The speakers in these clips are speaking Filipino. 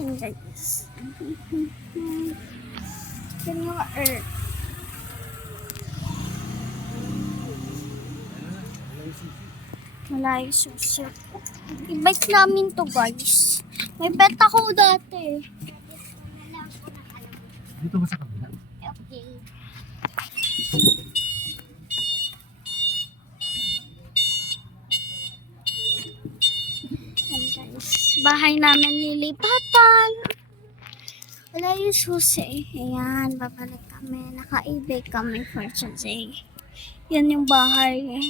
Yan guys. Yan yung earth. Malayo susi. I-bike namin to guys. May bet ako dati. Dito ba sa kabila? Okay. Yan guys. Bahay namin lilipatan. Wala yung susi. Ayan, babalik kami. Naka-e-bike kami for today. Yan yung bahay.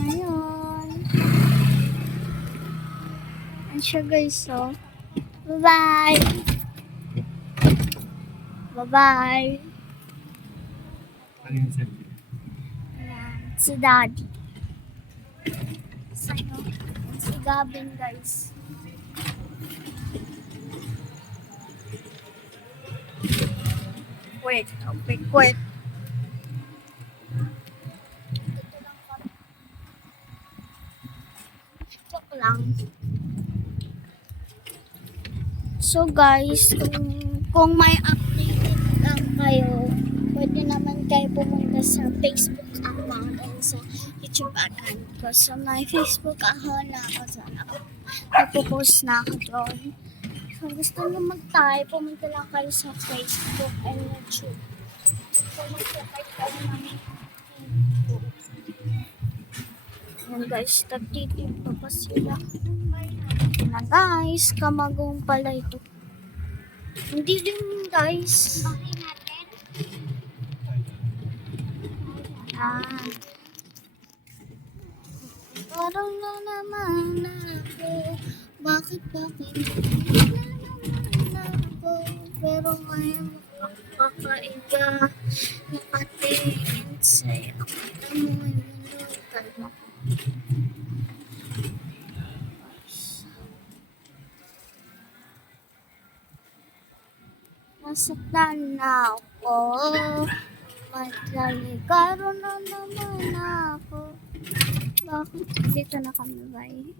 Ayun. Ayan siya guys, so. Bye-bye. Bye-bye. Ano yung sa'yo? Ayan, si Daddy. Sa'yo. Si Gavin guys. Wait, wait. Joke lang. So guys, kung may update lang kayo, pwede naman kayo pumunta sa Facebook account and sa YouTube account ko. So may Facebook account na ako sana. Nagpo-post na ako doon. So gusto nyo mag-type, pumunta lang kayo sa Facebook and YouTube. So mag-type kayo namin. Yan guys, nagtitip pa pa sila. Na guys, kamagong pala ito. Hindi din guys. Bakit natin? Ah. Parang na naman ako. Bakit na naman ako. Pero ngayon makakaiga. Nakatingin sa'yo. Alam mo ngayon. Kalma ko. Nasaktan na ako. Maglalikaron na naman ako. Bakit dito na kami, bye?